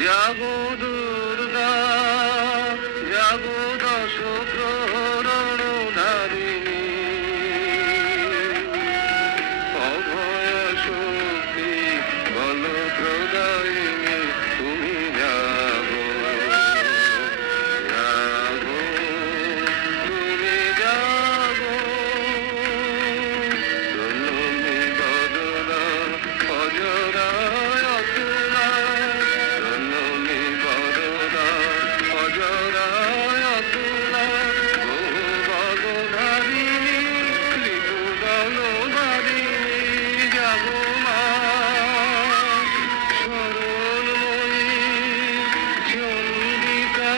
জাগো দুর্গা, জাগো দশ প্রহরণ ধারিণী, অভয় শক্তি বল প্রদায়িনী, তুমি জাগো, জাগো, তুমি জাগো। জননী বদনা অজরায় অতুলা, জননী বদনা অজরায় অতুলা, বহু ভবধারিণী ত্রিভুবনধারিণী, জাগো মা শরণময়ী, চন্ডিকা